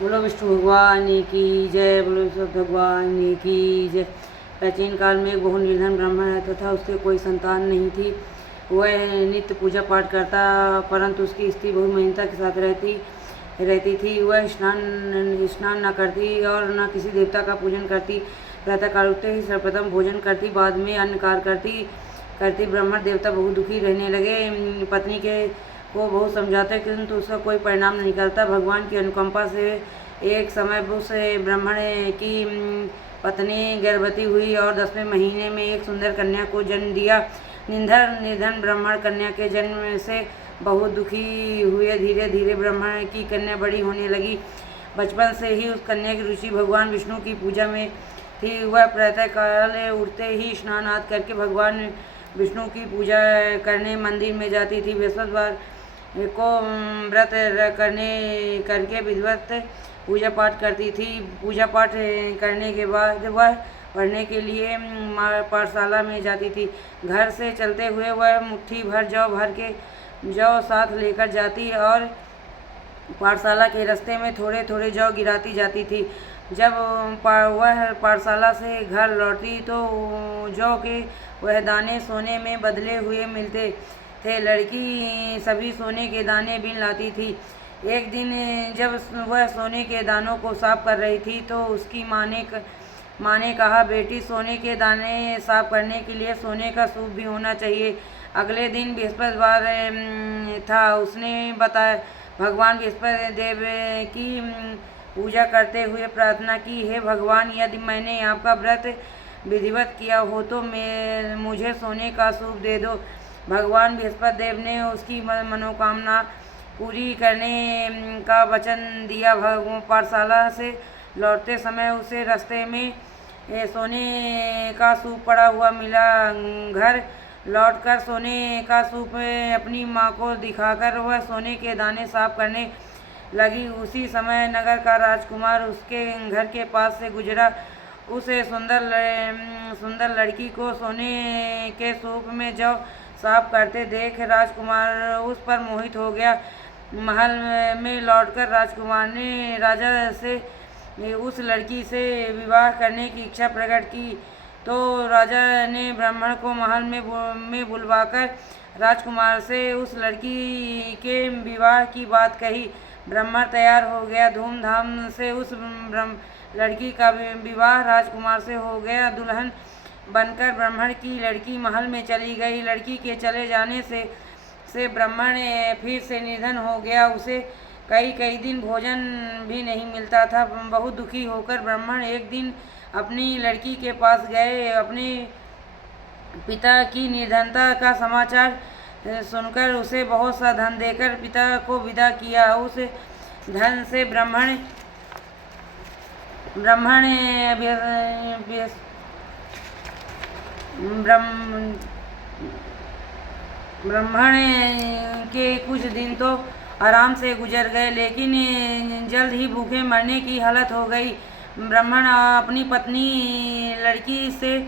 बोलो विष्णु भगवान की जय। बोलो विष्णु भगवान की जय। प्राचीन काल में एक बहु निर्धन ब्राह्मण है तथा उसके कोई संतान नहीं थी। वह नित्य पूजा पाठ करता, परंतु उसकी स्त्री बहुत महीनता के साथ रहती थी। वह स्नान न करती और न किसी देवता का पूजन करती। प्रातःकाल उठते ही सर्वप्रथम भोजन करती, बाद में अन्य कार्य करती। ब्राह्मण देवता बहुत दुखी रहने लगे। पत्नी के को बहुत समझाते किंतु उसका कोई परिणाम नहीं निकलता। भगवान की अनुकंपा से एक समय उस ब्राह्मण की पत्नी गर्भवती हुई और 10वें महीने में एक सुंदर कन्या को जन्म दिया। निर्धन ब्राह्मण कन्या के जन्म से बहुत दुखी हुए। धीरे धीरे ब्राह्मण की कन्या बड़ी होने लगी। बचपन से ही उस कन्या की रुचि भगवान विष्णु की पूजा में थी। वह प्रातःकाल उठते ही स्नान आदि करके भगवान विष्णु की पूजा करने मंदिर में जाती थी। बृहस्पतिवार को व्रत करके विधिवत पूजा पाठ करती थी। पूजा पाठ करने के बाद वह पढ़ने के लिए पाठशाला में जाती थी। घर से चलते हुए वह मुट्ठी भर जौ साथ लेकर जाती और पाठशाला के रास्ते में थोड़े थोड़े जौ गिराती जाती थी। जब वह पाठशाला से घर लौटती तो जौ के वह दाने सोने में बदले हुए मिलते थे। लड़की सभी सोने के दाने बीन लाती थी। एक दिन जब वह सोने के दानों को साफ कर रही थी तो उसकी माँ ने कहा, बेटी, सोने के दाने साफ करने के लिए सोने का सूप भी होना चाहिए। अगले दिन बृहस्पतिवार था। उसने बताया भगवान बृहस्पति देव की पूजा करते हुए प्रार्थना की, हे भगवान, यदि मैंने आपका व्रत विधिवत किया हो तो मुझे सोने का सूप दे दो। भगवान बृहस्पति देव ने उसकी मनोकामना पूरी करने का वचन दिया। पाठशाला से लौटते समय उसे रास्ते में सोने का सूप पड़ा हुआ मिला। घर लौटकर सोने का सूप अपनी माँ को दिखाकर वह सोने के दाने साफ करने लगी। उसी समय नगर का राजकुमार उसके घर के पास से गुजरा। उस सुंदर लड़की को सोने के सूप में जौ साफ करते देख राजकुमार उस पर मोहित हो गया। महल में लौटकर राजकुमार ने राजा से उस लड़की से विवाह करने की इच्छा प्रकट की। तो राजा ने ब्राह्मण को महल में बुलवाकर राजकुमार से उस लड़की के विवाह की बात कही। ब्राह्मण तैयार हो गया। धूमधाम से उस लड़की का विवाह राजकुमार से हो गया। दुल्हन बनकर ब्राह्मण की लड़की महल में चली गई। लड़की के चले जाने से ब्राह्मण फिर से निधन हो गया। उसे कई दिन भोजन भी नहीं मिलता था। बहुत दुखी होकर ब्राह्मण एक दिन अपनी लड़की के पास गए। अपने पिता की निर्धनता का समाचार सुनकर उसे बहुत सा धन देकर पिता को विदा किया। उस धन से ब्राह्मण के कुछ दिन तो आराम से गुजर गए, लेकिन जल्द ही भूखे मरने की हालत हो गई। ब्राह्मण अपनी पत्नी लड़की से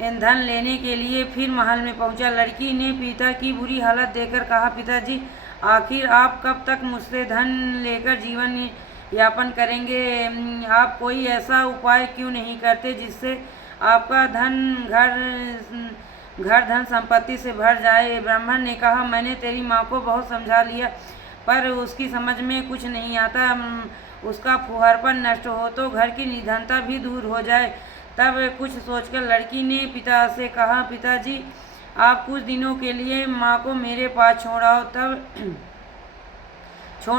धन लेने के लिए फिर महल में पहुंचा। लड़की ने पिता की बुरी हालत देखकर कहा, पिताजी, आखिर आप कब तक मुझसे धन लेकर जीवन यापन करेंगे? आप कोई ऐसा उपाय क्यों नहीं करते जिससे आपका घर धन संपत्ति से भर जाए? ब्राह्मण ने कहा, मैंने तेरी माँ को बहुत समझा लिया, पर उसकी समझ में कुछ नहीं आता। उसका फूहड़पन नष्ट हो तो घर की निधनता भी दूर हो जाए। तब कुछ सोचकर लड़की ने पिता से कहा, पिताजी, आप कुछ दिनों के लिए माँ को मेरे पास छोड़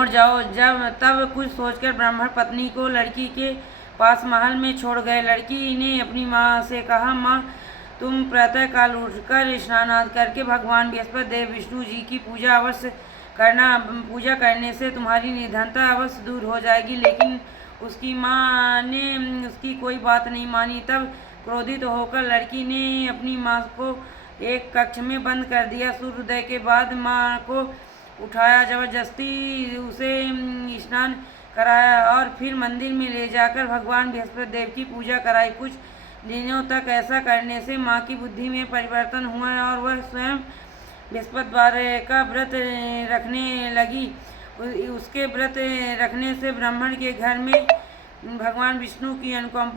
जाओ। तब कुछ सोचकर ब्राह्मण पत्नी को लड़की के पास महल में छोड़ गए। लड़की ने अपनी माँ से कहा, माँ, तुम प्रातःकाल उठकर स्नान आदि करके भगवान बृहस्पति देव विष्णु जी की पूजा अवश्य करना। पूजा करने से तुम्हारी निधनता अवश्य दूर हो जाएगी। लेकिन उसकी माँ ने उसकी कोई बात नहीं मानी। तब क्रोधित होकर लड़की ने अपनी माँ को एक कक्ष में बंद कर दिया। सूर्योदय के बाद माँ को उठाया, जबरदस्ती उसे स्नान कराया और फिर मंदिर में ले जाकर भगवान बृहस्पति देव की पूजा कराई। कुछ दिनों तक ऐसा करने से माँ की बुद्धि में परिवर्तन हुआ और वह स्वयं बृहस्पतिवार का व्रत रखने लगी। उसके व्रत रखने से ब्राह्मण के घर में भगवान विष्णु की अनुकंपा